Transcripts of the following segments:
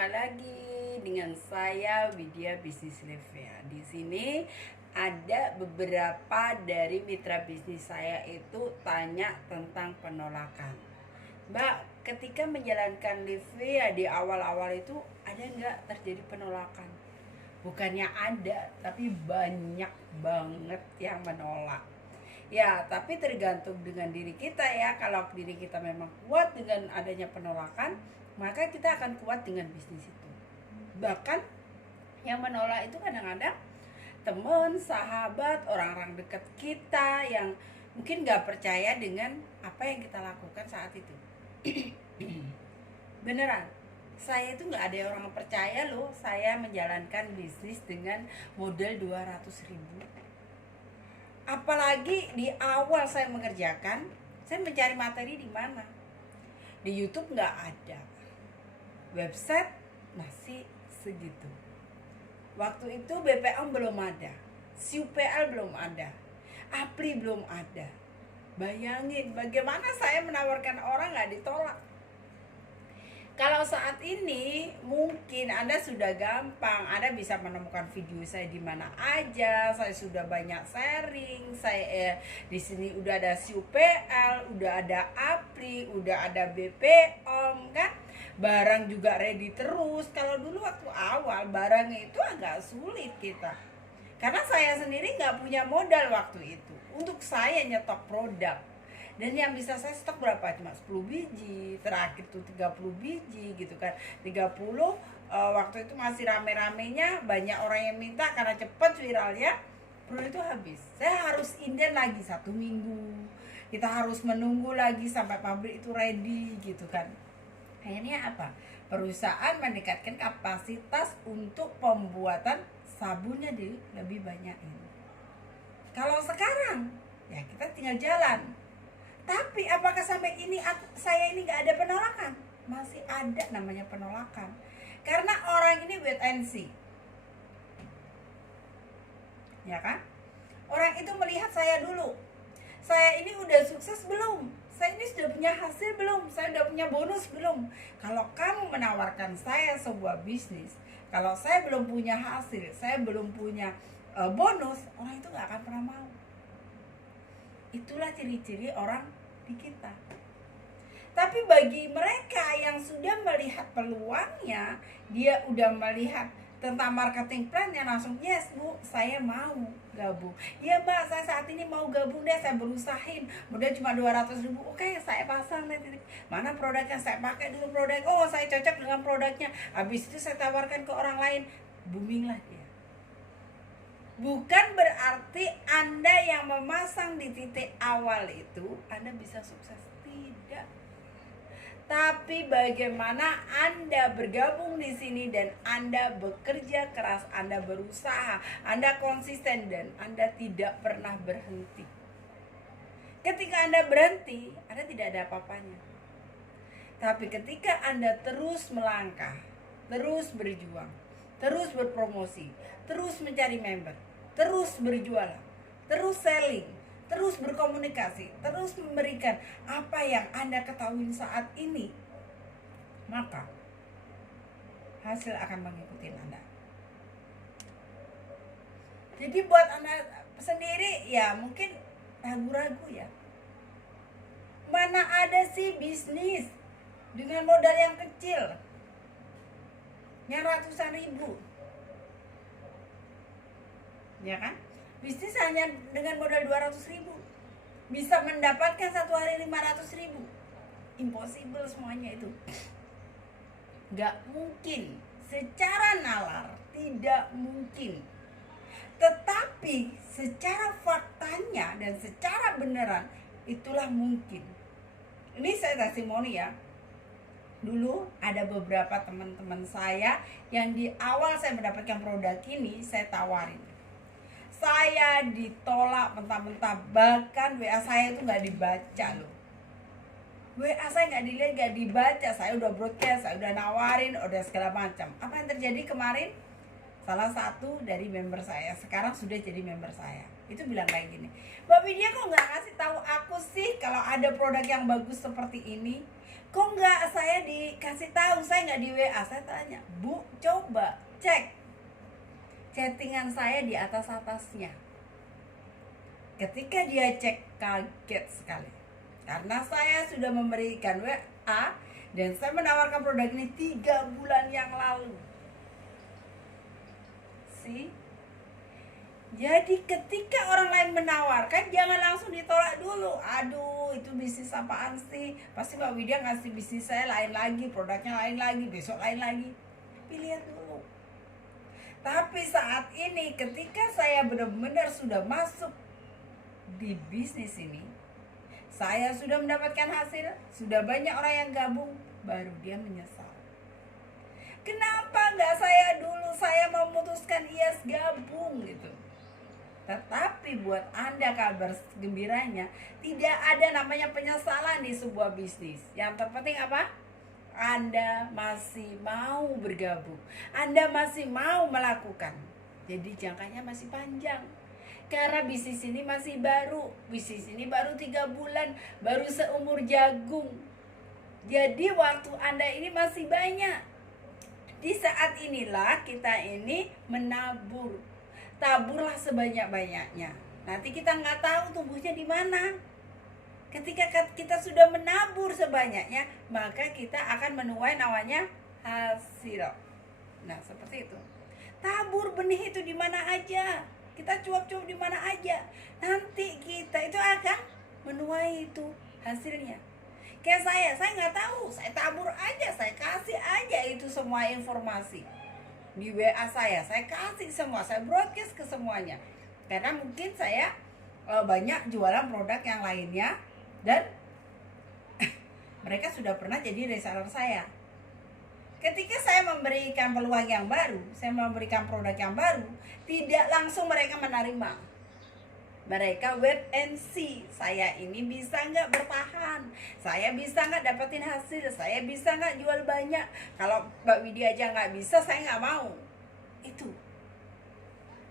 kembali lagi dengan saya Widya Bisnis Live ya. Di sini ada beberapa dari mitra bisnis saya itu tanya tentang penolakan. Mbak, ketika menjalankan live ya di awal-awal itu ada nggak terjadi penolakan? Bukannya ada, tapi banyak banget yang menolak. Ya, tapi tergantung dengan diri kita ya. Kalau diri kita memang kuat dengan adanya penolakan, maka kita akan kuat dengan bisnis itu. Bahkan yang menolak itu kadang-kadang teman, sahabat, orang-orang dekat kita yang mungkin gak percaya dengan apa yang kita lakukan saat itu. Beneran, saya itu gak ada orang yang percaya loh saya menjalankan bisnis dengan modal 200.000. Apalagi di awal saya mengerjakan, saya mencari materi di mana? Di YouTube nggak ada, website masih segitu. Waktu itu BPOM belum ada, SUPL belum ada, Apri belum ada. Bayangin bagaimana saya menawarkan orang nggak ditolak. Kalau saat ini mungkin Anda sudah gampang, Anda bisa menemukan video saya di mana aja. Saya sudah banyak sharing. Saya di sini udah ada SUPL, udah ada Apri, udah ada BPOM kan. Barang juga ready terus. Kalau dulu waktu awal barangnya itu agak sulit kita. Karena saya sendiri nggak punya modal waktu itu untuk saya nyetok produk. Dan yang bisa saya stok berapa? Cuma 10 biji, terakhir tuh 30 biji gitu kan. 30 waktu itu masih rame-ramenya, banyak orang yang minta karena cepat viralnya, produk itu habis. Saya harus inden lagi 1 minggu. Kita harus menunggu lagi sampai pabrik itu ready gitu kan. Akhirnya apa? Perusahaan meningkatkan kapasitas untuk pembuatan sabunnya lebih banyak ini. Kalau sekarang ya kita tinggal jalan. Tapi apakah sampai ini saya ini gak ada penolakan? Masih ada namanya penolakan. Karena orang ini wait and see. Ya kan? Orang itu melihat saya dulu. Saya ini udah sukses belum? Saya ini sudah punya hasil belum? Saya udah punya bonus belum? Kalau kamu menawarkan saya sebuah bisnis, kalau saya belum punya hasil, saya belum punya bonus, orang itu gak akan pernah mau. Itulah ciri-ciri orang di kita. Tapi bagi mereka yang sudah melihat peluangnya, dia udah melihat tentang marketing plan, yang langsung yes bu, saya mau gabung. Ya mbak, saya saat ini mau gabung deh, saya berusahin, modal cuma 200.000. Oke, saya pasang deh. Mana produknya, saya pakai dulu produk. Oh, saya cocok dengan produknya. Habis itu saya tawarkan ke orang lain, boominglah dia. Bukan berarti Anda yang memasang di titik awal itu Anda bisa sukses, tidak. Tapi bagaimana Anda bergabung di sini dan Anda bekerja keras, Anda berusaha, Anda konsisten dan Anda tidak pernah berhenti. Ketika Anda berhenti, Anda tidak ada apa-apanya. Tapi ketika Anda terus melangkah, terus berjuang, terus berpromosi, terus mencari member, terus berjualan, terus selling, terus berkomunikasi, terus memberikan apa yang Anda ketahui saat ini, maka hasil akan mengikuti Anda. Jadi buat Anda sendiri ya mungkin ragu-ragu ya. Mana ada sih bisnis dengan modal yang kecil, yang ratusan ribu, ya kan? Bisnis hanya dengan modal 200.000 bisa mendapatkan satu hari 500.000. Impossible semuanya itu. Gak mungkin. Secara nalar tidak mungkin. Tetapi secara faktanya dan secara beneran itulah mungkin. Ini saya testimoni ya. Dulu ada beberapa teman-teman saya yang di awal saya mendapatkan produk ini, saya tawarin. Saya ditolak mentah-mentah, bahkan WA saya itu nggak dibaca loh. WA saya nggak dilihat, nggak dibaca. Saya udah broadcast, saya udah nawarin, udah segala macam. Apa yang terjadi kemarin? Salah satu dari member saya, sekarang sudah jadi member saya, itu bilang kayak gini, Mbak Widya kok nggak ngasih tahu aku sih kalau ada produk yang bagus seperti ini? Kok nggak saya dikasih tahu, saya nggak di WA? Saya tanya, Bu, coba cek chattingan saya di atasnya. Ketika dia cek, kaget sekali, karena saya sudah memberikan WA dan saya menawarkan produk ini 3 bulan yang lalu. Jadi ketika orang lain menawarkan, jangan langsung ditolak dulu. Aduh, itu bisnis apaan sih? Pasti Mbak Widya ngasih bisnis saya lain lagi, produknya lain lagi, besok lain lagi. Tapi lihat dulu. Tapi saat ini ketika saya benar-benar sudah masuk di bisnis ini, saya sudah mendapatkan hasil, sudah banyak orang yang gabung, baru dia menyesal. Kenapa nggak saya memutuskan yes gabung gitu. Tetapi buat Anda kabar gembiranya, tidak ada namanya penyesalan di sebuah bisnis. Yang terpenting apa? Anda masih mau bergabung, Anda masih mau melakukan. Jadi jangkanya masih panjang. Karena bisnis ini masih baru, bisnis ini baru 3 bulan, baru seumur jagung. Jadi waktu Anda ini masih banyak. Di saat inilah kita ini menabur. Taburlah sebanyak-banyaknya. Nanti kita nggak tahu tumbuhnya di mana. Ketika kita sudah menabur sebanyaknya, maka kita akan menuai namanya hasil. Nah, seperti itu. Tabur benih itu di mana aja. Kita cuap-cuap di mana aja. Nanti kita itu akan menuai itu hasilnya. Kayak saya nggak tahu. Saya tabur aja, saya kasih aja itu semua informasi. Di WA saya kasih semua, saya broadcast ke semuanya. Karena mungkin saya banyak jualan produk yang lainnya dan mereka sudah pernah jadi reseller saya. Ketika saya memberikan peluang yang baru, saya memberikan produk yang baru, tidak langsung mereka menerima. Mereka wait and see, saya ini bisa nggak bertahan, saya bisa nggak dapetin hasil, saya bisa nggak jual banyak. Kalau Mbak Widya aja nggak bisa, saya nggak mau. Itu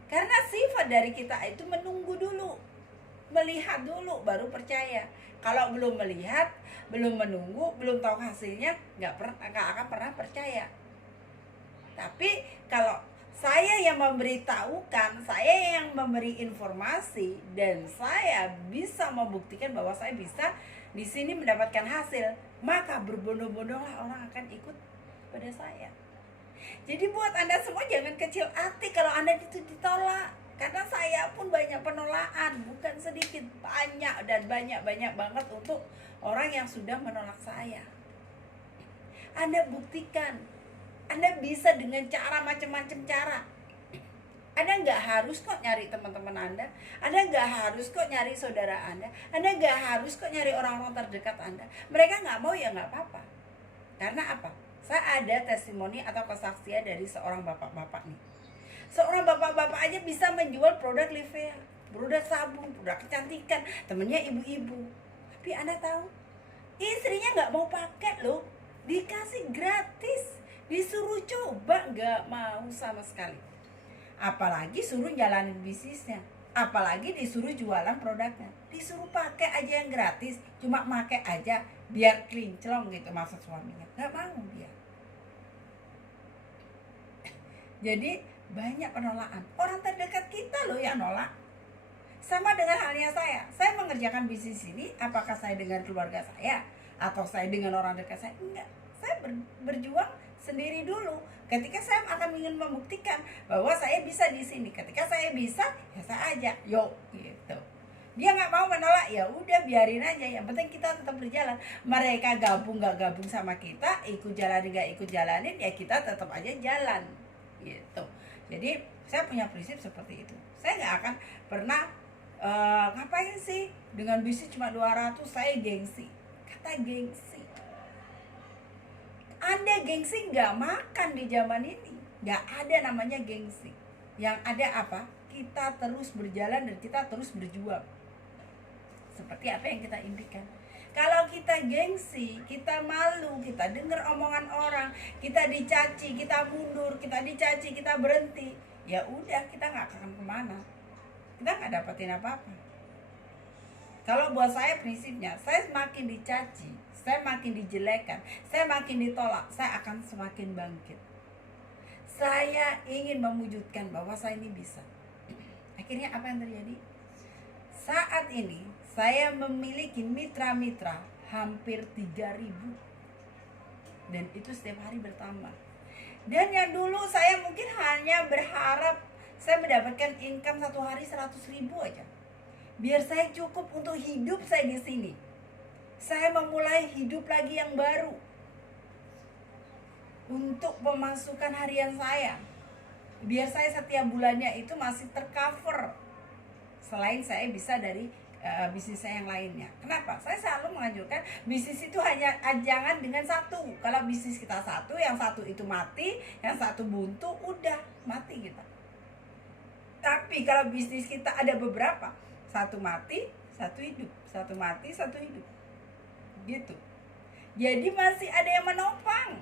karena sifat dari kita itu menunggu dulu, melihat dulu baru percaya. Kalau belum melihat, belum menunggu, belum tahu hasilnya, nggak akan pernah percaya. Tapi kalau saya yang memberitahukan, saya yang memberi informasi, dan saya bisa membuktikan bahwa saya bisa di sini mendapatkan hasil, maka berbondong-bondonglah orang akan ikut pada saya. Jadi buat Anda semua jangan kecil hati kalau Anda itu ditolak. Karena saya pun banyak penolakan, bukan sedikit, banyak dan banyak banget untuk orang yang sudah menolak saya. Anda buktikan, Anda bisa dengan cara macam-macam cara. Anda nggak harus kok nyari teman-teman Anda nggak harus kok nyari saudara Anda nggak harus kok nyari orang-orang terdekat Anda. Mereka nggak mau ya nggak apa-apa. Karena apa? Saya ada testimoni atau kesaksian dari seorang bapak-bapak nih. Seorang bapak-bapak aja bisa menjual produk Livea, produk sabun, produk kecantikan, temennya ibu-ibu. Tapi Anda tahu, istrinya nggak mau pakai loh, dikasih gratis. Disuruh coba, nggak mau sama sekali. Apalagi suruh jalanin bisnisnya, apalagi disuruh jualan produknya. Disuruh pakai aja yang gratis, cuma pakai aja biar kinclong gitu maksud suaminya. Nggak mau dia. Jadi banyak penolakan. Orang terdekat kita loh yang nolak. Sama dengan halnya saya mengerjakan bisnis ini, apakah saya dengan keluarga saya atau saya dengan orang dekat saya? Enggak. Saya berjuang sendiri dulu. Ketika saya akan ingin membuktikan bahwa saya bisa di sini. Ketika saya bisa, ya saya ajak, yuk gitu. Dia nggak mau menolak, ya udah biarin aja. Yang penting kita tetap berjalan. Mereka gabung nggak gabung sama kita, ikut jalanin nggak ikut jalanin, ya kita tetap aja jalan gitu. Jadi saya punya prinsip seperti itu. Saya nggak akan pernah ngapain sih dengan bisnis cuma 200 saya gengsi. Kata gengsi, Anda gengsi nggak makan di zaman ini. Nggak ada namanya gengsi. Yang ada apa? Kita terus berjalan dan kita terus berjuang. Seperti apa yang kita impikan. Kalau kita gengsi, kita malu, kita dengar omongan orang, kita dicaci, kita mundur, kita dicaci, kita berhenti, ya udah kita nggak akan kemana. Kita nggak dapetin apa-apa. Kalau buat saya prinsipnya, saya semakin dicaci, saya makin dijelekan, saya makin ditolak, saya akan semakin bangkit. Saya ingin mewujudkan bahwa saya ini bisa. Akhirnya apa yang terjadi? Saat ini saya memiliki mitra-mitra hampir 3.000, dan itu setiap hari bertambah. Dan yang dulu saya mungkin hanya berharap saya mendapatkan income satu hari 100.000 aja, biar saya cukup untuk hidup saya di sini. Saya memulai hidup lagi yang baru untuk pemasukan harian saya, biar saya setiap bulannya itu masih tercover. Selain saya bisa dari bisnis saya yang lainnya. Kenapa? Saya selalu menganjurkan bisnis itu hanya jangan dengan satu. Kalau bisnis kita satu, yang satu itu mati, yang satu buntu, udah mati kita. Tapi kalau bisnis kita ada beberapa, satu mati, satu hidup, satu mati, satu hidup, gitu. Jadi masih ada yang menopang.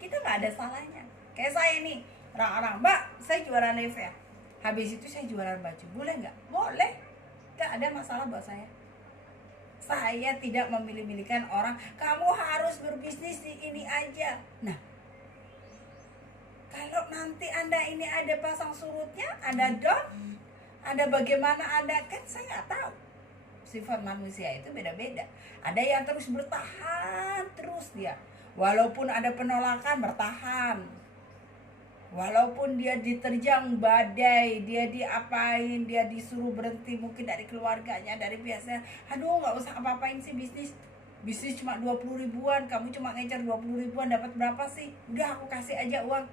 Kita nggak ada salahnya. Kayak saya nih, orang-orang, Mbak, saya jualan Nivea. Habis itu saya jualan baju, boleh nggak? Boleh, nggak ada masalah buat saya. Saya tidak memilih-milihkan orang, kamu harus berbisnis di ini aja. Nah, kalau nanti Anda ini ada pasang surutnya, Anda down, Anda bagaimana Anda, kan saya nggak tahu. Sifat manusia itu beda-beda. Ada yang terus bertahan, terus dia. Walaupun ada penolakan, bertahan. Walaupun dia diterjang badai, dia diapain, dia disuruh berhenti mungkin dari keluarganya, dari biasanya, aduh nggak usah apa-apain sih bisnis cuma 20 ribuan, kamu cuma ngejar 20 ribuan, dapat berapa sih? Udah aku kasih aja uang.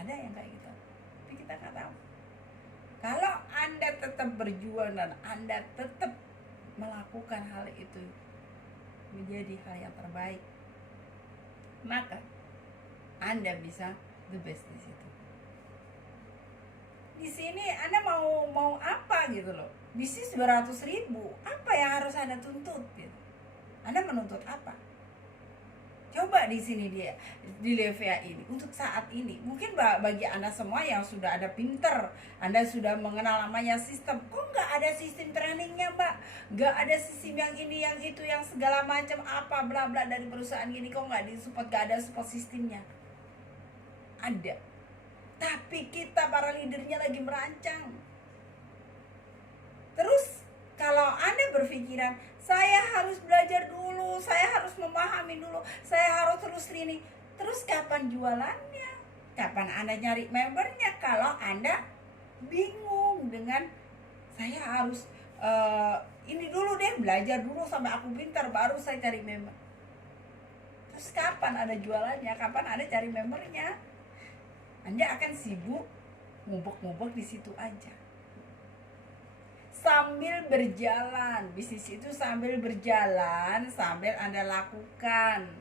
Ada yang kayak gitu, tapi kita nggak tahu. Kalau Anda tetap berjuang dan Anda tetap melakukan hal itu menjadi hal yang terbaik, maka Anda bisa the best di situ. Di sini Anda mau apa gitu loh? Bisnis 200 ribu, apa yang harus Anda tuntut gitu? Anda menuntut apa? Coba di sini dia di Nivea ini untuk saat ini. Mungkin bagi Anda semua yang sudah ada pinter, Anda sudah mengenal namanya sistem. Kok nggak ada sistem trainingnya, Mbak? Nggak ada sistem yang ini, yang itu, yang segala macam apa bla bla dari perusahaan ini. Kok nggak disupport? Nggak ada support sistemnya. Ada, tapi kita para leadernya lagi merancang. Terus kalau Anda berpikiran saya harus belajar dulu, saya harus memahami dulu, saya harus terus ini, terus kapan jualannya? Kapan Anda nyari membernya? Kalau Anda bingung dengan saya harus ini dulu deh, belajar dulu sampai aku pintar baru saya cari member. Terus kapan ada jualannya? Kapan Anda cari membernya? Anda akan sibuk ngubek-ngubek di situ aja. Sambil berjalan, bisnis itu sambil berjalan, sambil Anda lakukan.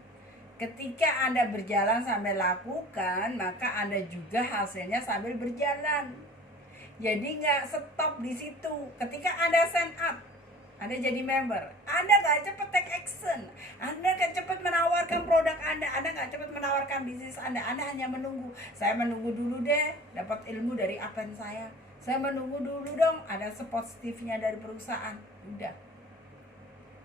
Ketika Anda berjalan sambil lakukan, maka Anda juga hasilnya sambil berjalan. Jadi nggak stop di situ. Ketika Anda sign up, Anda jadi member, Anda nggak cepat take action, Anda nggak cepat menawarkan produk Anda nggak cepat menawarkan bisnis Anda hanya menunggu. Saya menunggu dulu deh, dapat ilmu dari upline saya menunggu dulu dong, ada positifnya dari perusahaan. Udah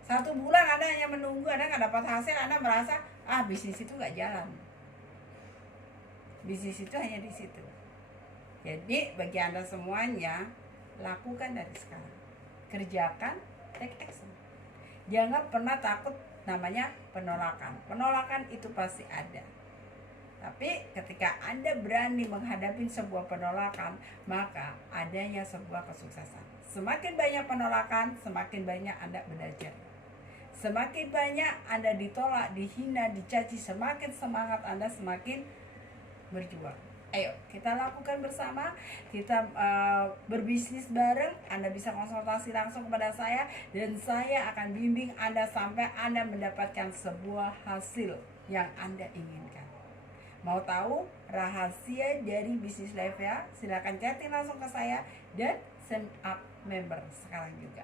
1 bulan Anda hanya menunggu, Anda nggak dapat hasil, Anda merasa bisnis itu nggak jalan. Bisnis itu hanya di situ. Jadi bagi Anda semuanya, lakukan dari sekarang, kerjakan, take action. Jangan pernah takut namanya penolakan. Penolakan itu pasti ada. Tapi ketika Anda berani menghadapi sebuah penolakan, maka adanya sebuah kesuksesan. Semakin banyak penolakan, semakin banyak Anda belajar. Semakin banyak Anda ditolak, dihina, dicaci, semakin semangat Anda semakin berjuang. Ayo kita lakukan bersama, kita berbisnis bareng. Anda bisa konsultasi langsung kepada saya, dan saya akan bimbing Anda sampai Anda mendapatkan sebuah hasil yang Anda inginkan. Mau tahu rahasia dari bisnis Nivea? Silakan chatting langsung ke saya dan sign up member sekarang juga.